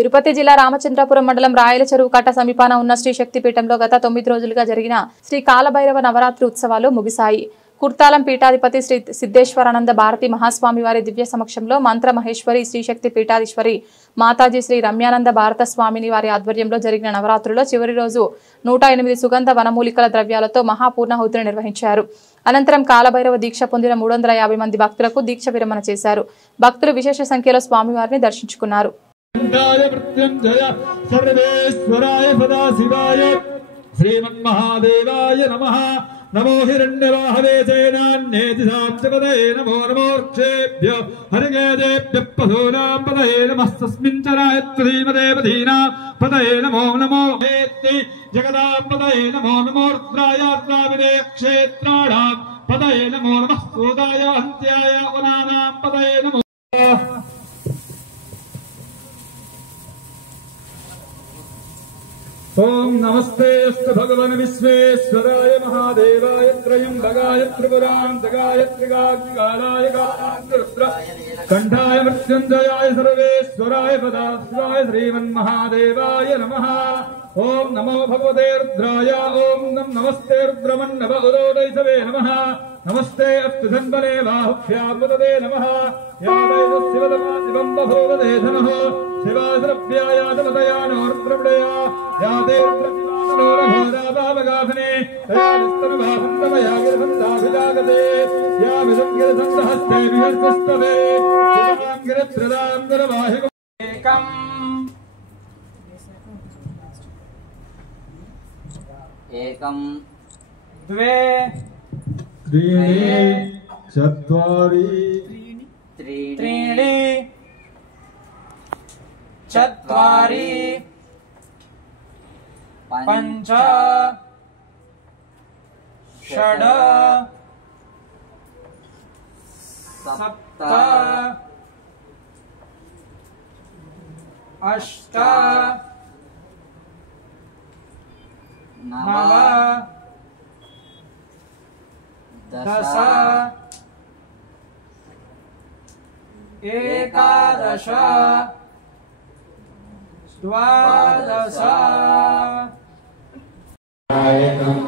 తిరుపతి జిల్లా రామచంద్రపురం మండలం రాయల చెరువు కట్ట సమీపాన ఉన్న శ్రీ శక్తిపీఠంలో గత 9 రోజులుగా జరిగిన శ్రీ కాలభైరవ నవరాత్రి ఉత్సవాలు ముగిశాయి. కుర్తాలం పీఠాధిపతి శ్రీ సిద్ధేశ్వరానంద భారతి మహాస్వామి వారి దివ్య సమక్షంలో మంత్ర మహేశ్వరి శ్రీ శక్తి పీఠాధీశ్వరి మాతాజీ శ్రీ రమ్యానంద భారత స్వామిని వారి ఆధ్వర్యంలో జరిగిన నవరాత్రుల్లో చివరి రోజు 108 సుగంధ వనమూలికల ద్రవ్యాలతో మహాపూర్ణాహుతిని నిర్వహించారు. అనంతరం కాలభైరవ దీక్ష పొందిన 350 మంది భక్తులకు దీక్ష విరమణ చేశారు. భక్తులు విశేష సంఖ్యలో స్వామివారిని దర్శించుకున్నారు. श्रीमन्महादेवाय नमः। नमो हिरण्यवाहवे चैनान्येति साक्षपदये नमो नमोर्क्षेभ्यो हरिकेदेभ्यः पशूनां पदये नमः। तस्मिन् चरायत्रीमदेवधीनां पदये नमो नमो हेति जगदां पदये नमो नमो रुद्रायात्राविदे क्षेत्राणां पदये नमो नमः। सूदाय अन्त्याय वनानां पदये नमो। ओम नमस्ते अस्तु भगवान विश्वेश्वराय महादेवाय त्रयंबकाय त्रिपुरांतकाय त्रिकाग्निकालाय रुद्राय कंठाय मृत्युंजयाय सर्वेश्वराय पदाश्वाय श्रीमन्महादेवाय नमः। ओम नमो भगवते रुद्राय। ओम नमस्ते रुद्रमन्नव उदोदयसवे नमः। नमस्ते अस्तु धन्वने बाहुभ्यां मुदते नमः। यादय शिवतमा शिवं बभूवते धनः शिवासरभ्यायातमतयानोर्द्रविडया यादेर्द्रविवादनोरघोराभावगाभने तयास्तनुभावन्दमयागिरसन्दाभिजागते यामिदङ्गिरसन्दहस्ते विहर्तस्तवे शिवां गिरत्रदां गिरवाहिकम् एकं द्वे त्रीणि चत्वारि त्रीणि चत्वारि पञ्च षड् सप्त अष्ट नव दश एकादश द्वादश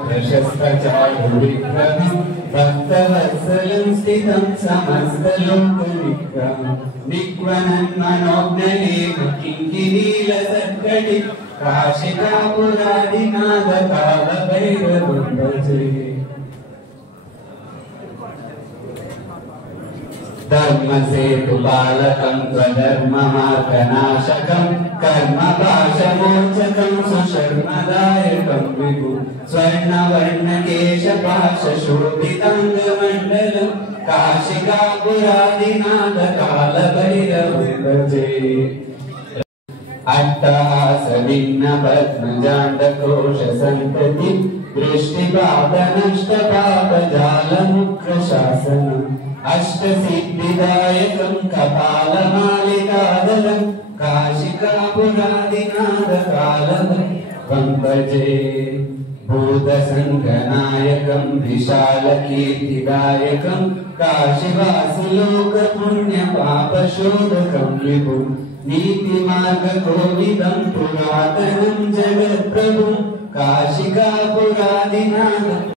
प्रशस्तचारुविक्रमं भक्तवत्सलं स्थितं समस्तलोकविक्रमं निग्वनन्मनोज्ञनेक किङ्किणीलसत्कटि काशिकापुरादिनाथ कालभैरवं भजे। धर्मसेतुपालकं स्वधर्ममार्गनाशकं कर्मपाशमोचकं सुशर्मदायकं विभु स्वर्णवर्णकेशपाशशोभिताङ्गमण्डलं काशिकापुरादिनाथ कालभैरवं भजे। अट्टहासविघ्नपद्मजाण्डकोशसन्तति दृष्टिपापनष्टपापजालमुख्यशासनम् अष्टसिद्धिदायकं कपालमालिकादलं काशिकापुरादिनाथ कालभैरवं भजे। भूतसङ्गनायकं विशालकीर्तिदायकं काशीवासलोकपुण्यपापशोधकं विभुं नीतिमार्गकोविदं पुरातनं जगत्प्रभुं काशिकापुरादिनाथ